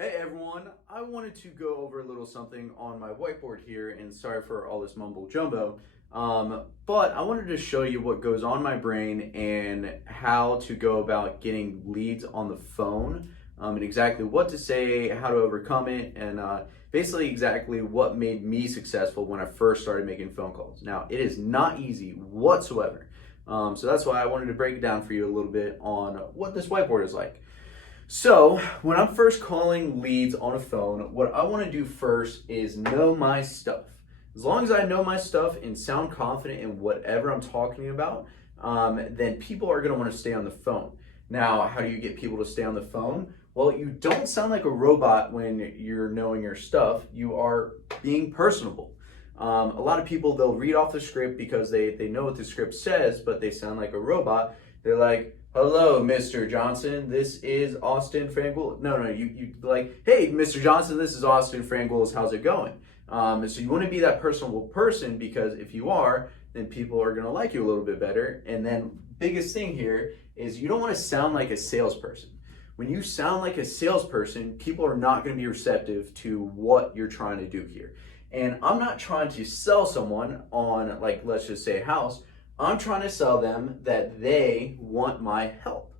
Hey everyone, I wanted to go over a little something on my whiteboard here, and sorry for all this mumble jumbo, but I wanted to show you what goes on in my brain and how to go about getting leads on the phone, and exactly what to say, how to overcome it, and basically exactly what made me successful when I first started making phone calls. Now, it is not easy whatsoever, so that's why I wanted to break it down for you a little bit on what this whiteboard is like. So, when I'm first calling leads on a phone, what I want to do first is know my stuff. As long as I know my stuff and sound confident in whatever I'm talking about, then people are going to want to stay on the phone. Now, how do you get people to stay on the phone? Well, you don't sound like a robot when you're knowing your stuff. You are being personable. A lot of people, they'll read off the script because they know what the script says, but they sound like a robot. They're like, "Hello, Mr. Johnson, this is Austin Frangoules." No, you like, "Hey, Mr. Johnson, this is Austin Frangoules, how's it going?" So you want to be that personable person, because if you are, then people are going to like you a little bit better. And then biggest thing here is you don't want to sound like a salesperson. When you sound like a salesperson, people are not going to be receptive to what you're trying to do here. And I'm not trying to sell someone on, like, let's just say a house. I'm trying to sell them that they want my help.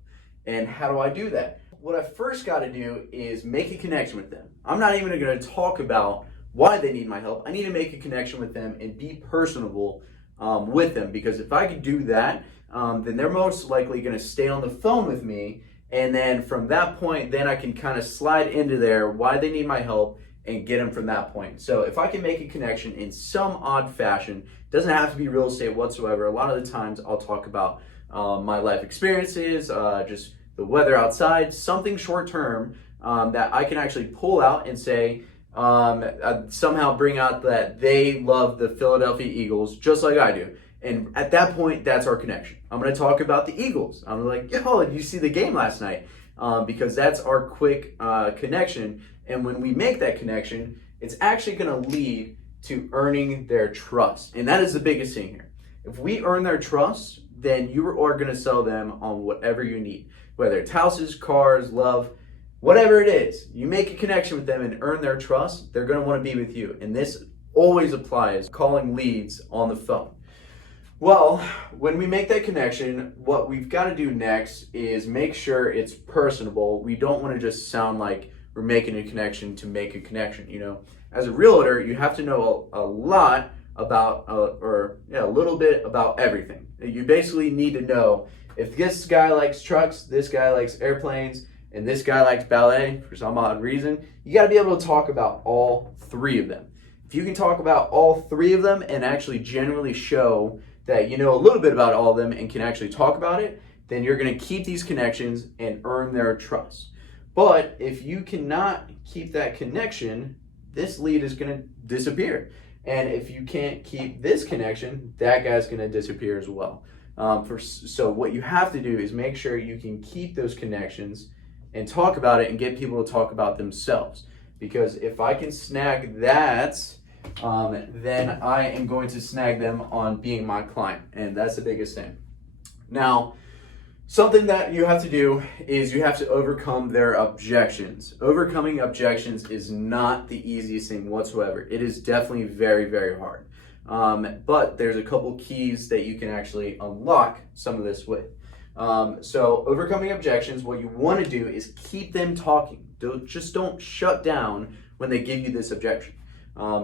And how do I do that? What I first got to do is make a connection with them. I'm not even going to talk about why they need my help. I need to make a connection with them and be personable with them, because if I could do that, then they're most likely going to stay on the phone with me. And then from that point, then I can kind of slide into there why they need my help and get them from that point. So if I can make a connection in some odd fashion, doesn't have to be real estate whatsoever. A lot of the times I'll talk about my life experiences, just the weather outside, something short term that I can actually pull out and say, somehow bring out that they love the Philadelphia Eagles just like I do. And at that point, that's our connection. I'm going to talk about the Eagles. I'm like, "Yo, did you see the game last night?" Because that's our quick connection. And when we make that connection, it's actually going to lead to earning their trust. And that is the biggest thing here. If we earn their trust, then you are going to sell them on whatever you need, whether it's houses, cars, love, whatever it is. You make a connection with them and earn their trust, they're going to want to be with you. And this always applies calling leads on the phone. Well, when we make that connection, what we've got to do next is make sure it's personable. We don't want to just sound like we're making a connection to make a connection. You know, as a realtor, you have to know a lot about, a little bit about everything. You basically need to know if this guy likes trucks, this guy likes airplanes, and this guy likes ballet for some odd reason. You got to be able to talk about all three of them. If you can talk about all three of them and actually generally show that you know a little bit about all of them and can actually talk about it, then you're going to keep these connections and earn their trust. But if you cannot keep that connection, this lead is going to disappear. And if you can't keep this connection, that guy's going to disappear as well. So what you have to do is make sure you can keep those connections and talk about it and get people to talk about themselves. Because if I can snag that, then I am going to snag them on being my client. And that's the biggest thing. Now, something that you have to do is you have to overcome their objections. Overcoming objections is not the easiest thing whatsoever. It is definitely very, very hard. But there's a couple keys that you can actually unlock some of this with. So overcoming objections, what you want to do is keep them talking. Just don't shut down when they give you this objection.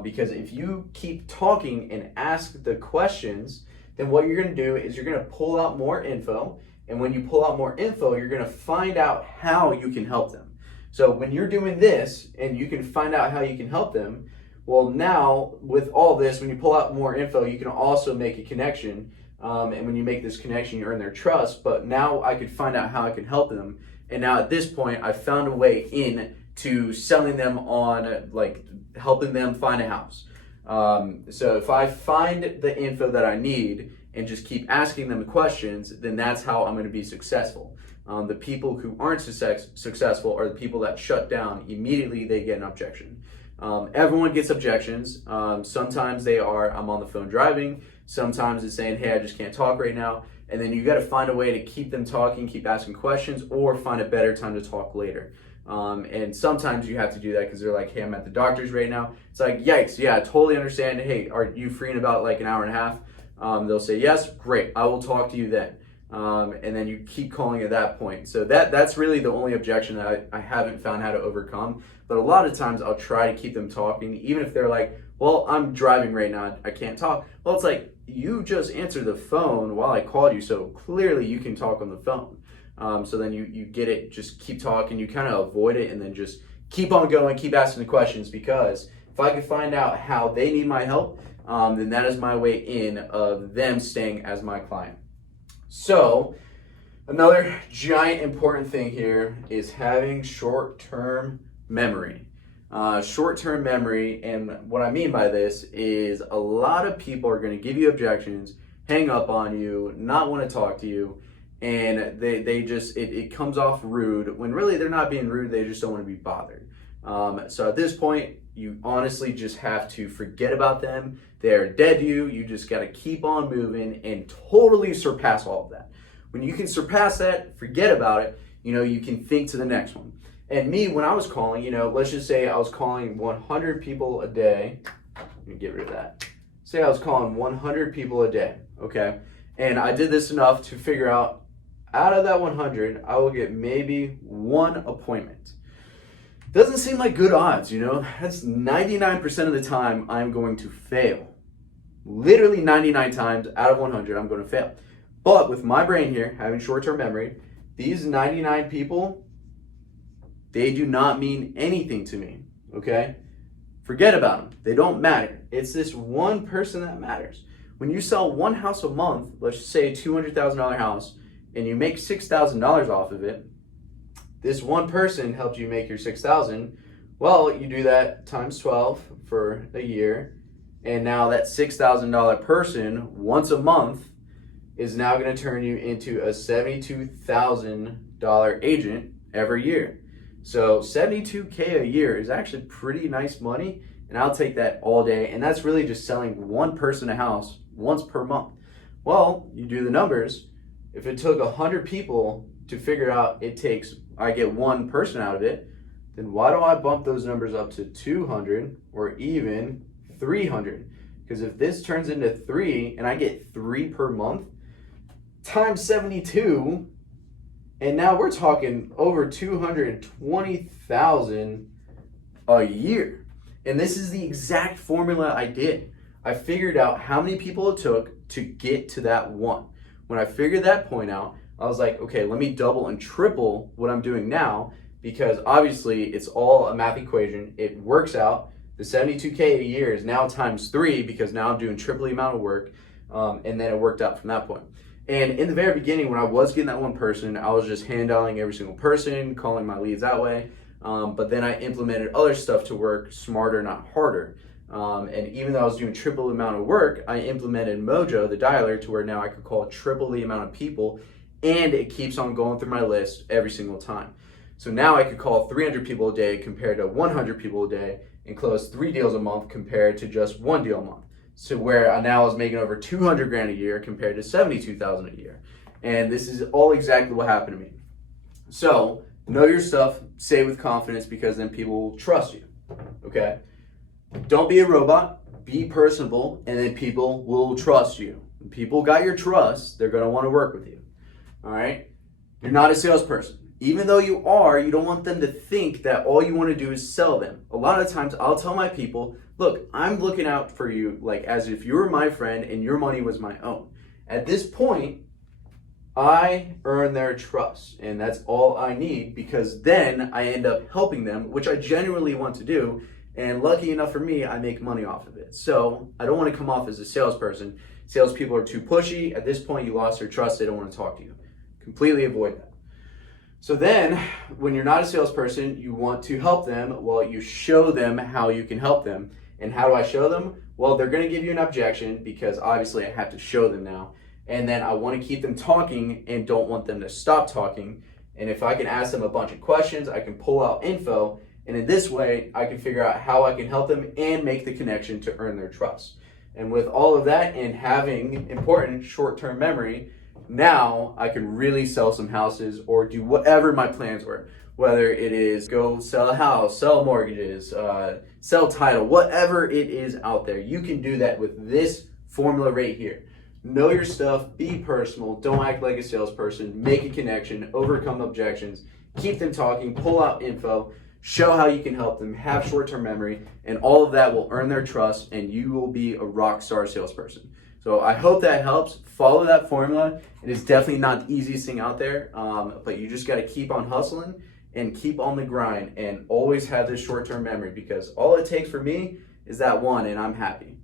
Because if you keep talking and ask the questions, then what you're going to do is you're going to pull out more info. And when you pull out more info, you're going to find out how you can help them. So when you're doing this and you can find out how you can help them, well, now with all this, when you pull out more info, you can also make a connection. And when you make this connection, you earn their trust. But now I could find out how I can help them. And now at this point, I found a way in to selling them on, like, helping them find a house. So if I find the info that I need and just keep asking them questions, then that's how I'm going to be successful. The people who aren't successful are the people that shut down. Immediately they get an objection. Everyone gets objections. Sometimes they are, "I'm on the phone driving." Sometimes it's saying, "Hey, I just can't talk right now." And then you got to find a way to keep them talking, keep asking questions, or find a better time to talk later. And sometimes you have to do that because they're like, hey, I'm at the doctor's right now. It's like, yikes, yeah, I totally understand. Hey, are you free in about like an hour and a half? They'll say, yes, great, I will talk to you then. And then you keep calling at that point. So that's really the only objection that I haven't found how to overcome. But a lot of times I'll try to keep them talking, even if they're like, well, I'm driving right now, I can't talk. Well, it's like, you just answered the phone while I called you, so clearly you can talk on the phone. So then you get it, just keep talking, you kind of avoid it, and then just keep on going, keep asking the questions, because if I can find out how they need my help, then that is my way in of them staying as my client. So another giant important thing here is having short-term memory. Short-term memory, and what I mean by this is a lot of people are going to give you objections, hang up on you, not want to talk to you, and they just, it comes off rude when really they're not being rude, they just don't want to be bothered. So at this point, you honestly just have to forget about them. They're dead to you. You just got to keep on moving and totally surpass all of that. When you can surpass that, forget about it, you can think to the next one. And me, when I was calling, let's just say I was calling 100 people a day. Let me get rid of that. Say I was calling 100 people a day, okay? And I did this enough to figure out of that 100, I will get maybe one appointment. Doesn't seem like good odds, That's 99% of the time I'm going to fail. Literally 99 times out of 100, I'm going to fail. But with my brain here, having short-term memory, these 99 people, they do not mean anything to me, okay? Forget about them. They don't matter. It's this one person that matters. When you sell one house a month, let's just say a $200,000 house, and you make $6,000 off of it, this one person helped you make your $6,000. Well, you do that times 12 for a year, and now that $6,000 person once a month is now going to turn you into a $72,000 agent every year. So $72K a year is actually pretty nice money, and I'll take that all day. And that's really just selling one person a house once per month. Well, you do the numbers. If it took 100 people to figure out I get one person out of it, then why don't I bump those numbers up to 200 or even 300? Because if this turns into 3 and I get 3 per month, times 72, and now we're talking over 220,000 a year. And this is the exact formula I did. I figured out how many people it took to get to that one. When I figured that point out, I was like, okay, let me double and triple what I'm doing now, because obviously it's all a math equation. It works out. The 72K a year is now times 3 because now I'm doing triple the amount of work. And then it worked out from that point. And in the very beginning, when I was getting that one person, I was just hand dialing every single person, calling my leads that way. But then I implemented other stuff to work smarter, not harder. And even though I was doing triple the amount of work, I implemented Mojo, the dialer, to where now I could call triple the amount of people, and it keeps on going through my list every single time. So now I could call 300 people a day compared to 100 people a day and close 3 deals a month compared to just 1 deal a month. So where I now was making over 200 grand a year compared to 72,000 a year. And this is all exactly what happened to me. So know your stuff, say with confidence, because then people will trust you, okay? Don't be a robot, be personable, and then people will trust you. When people got your trust, they're gonna wanna work with you, all right? You're not a salesperson. Even though you are, you don't want them to think that all you wanna do is sell them. A lot of times I'll tell my people, look, I'm looking out for you like as if you were my friend and your money was my own. At this point, I earn their trust, and that's all I need, because then I end up helping them, which I genuinely want to do, and lucky enough for me, I make money off of it. So I don't want to come off as a salesperson. Salespeople are too pushy. At this point, you lost their trust. They don't want to talk to you. Completely avoid that. So then, when you're not a salesperson, you want to help them. Well, you show them how you can help them. And how do I show them? Well, they're going to give you an objection, because obviously I have to show them now. And then I want to keep them talking and don't want them to stop talking. And if I can ask them a bunch of questions, I can pull out info. And in this way, I can figure out how I can help them and make the connection to earn their trust. And with all of that and having important short-term memory, now I can really sell some houses or do whatever my plans were. whether it is go sell a house, sell mortgages, sell title, whatever it is out there, you can do that with this formula right here. Know your stuff, be personal, don't act like a salesperson, make a connection, overcome objections, keep them talking, pull out info, show how you can help them, have short-term memory, and all of that will earn their trust, and you will be a rock star salesperson. So I hope that helps. Follow that formula. It is definitely not the easiest thing out there, but you just got to keep on hustling and keep on the grind and always have this short-term memory, because all it takes for me is that one, and I'm happy.